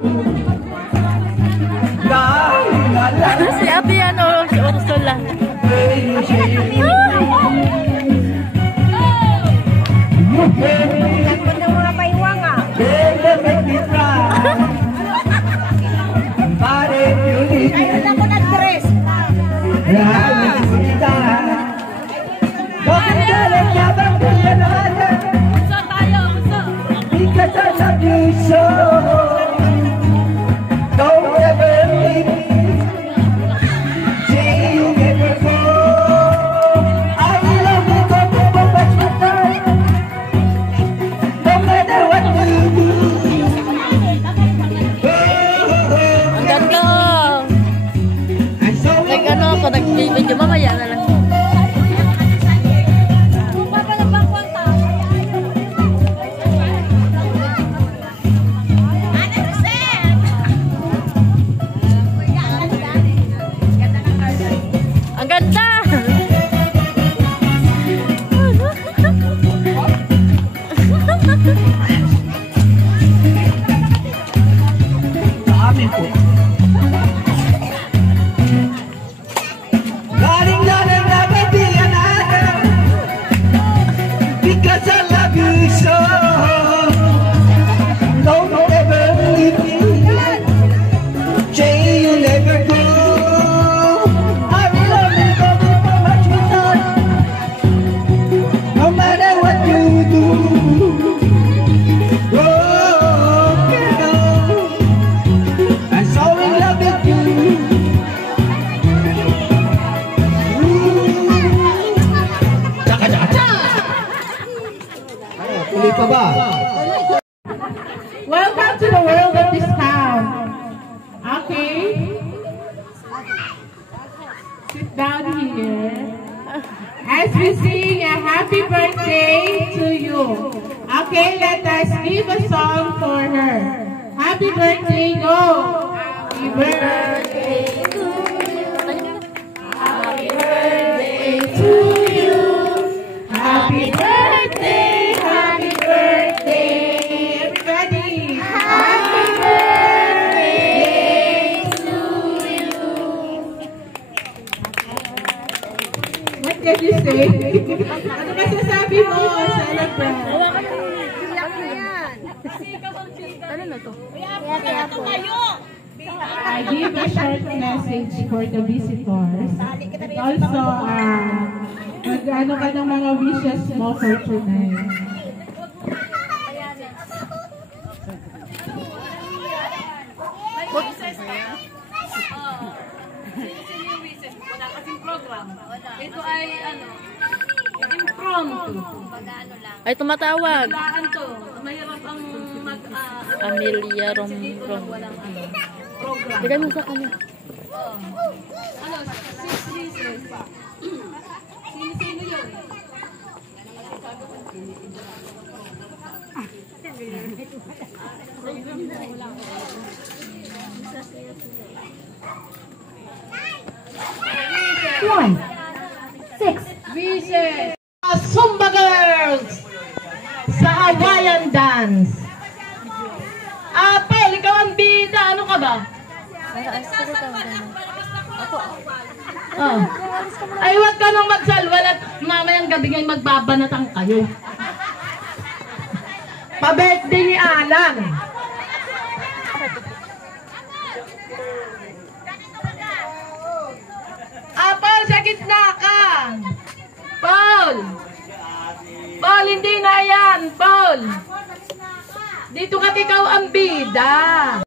Si Ate yan o si Ursula. Nagpun ng mga paiwang ah. Kaya na ko nag-dress. Because I love you so. Don't ever leave me. Say you never go. I love you so much more time. No matter what you do. Ang ganda. Nag-ano ako, nag-video mamaya na lang. Ang ganda! Amin po. Galing na kaibigan natin. Because I love you so. Don't ever leave me. Say you'll never go. I love you so much more time. No matter what you do. Oh, girl, I'm so in love with you. Tsaka, tsaka, tsaka. Tuloy pa ba? Welcome to the world of this town. Okay? Sit down here. As we sing a happy birthday to you. Okay, let us give a song for her. Happy birthday, go! Happy birthday to you. Happy birthday to you. Happy birthday, happy birthday. Everybody, happy birthday to you. What can you say? Ano masasabi mo? Celebrate. Ano na to? I give a short message for the visitors. And also, mag-ano ka ng mga wishes mo for tonight. Wala kasing program. Ito ay impromptu. Ay, tumatawag. Biglaan to. Mahirap ang Amelia Romrom. program. Bigay mo sa kanya. Ano, 6 wishes. Sino yun? One. 6. Wishes! Zumba Girls sa Hawaiian dance. Apel, ikaw ang bida. Ano ka ba? Oh. Ay, wag ka nang magsalwal at mamayang gabi ngayon magbabanatang kayo. Pa-birthday ni Alan. Paul, sa gitna ka. Paul! Paul, hindi na yan. Paul! Dito ka, ikaw ang bida.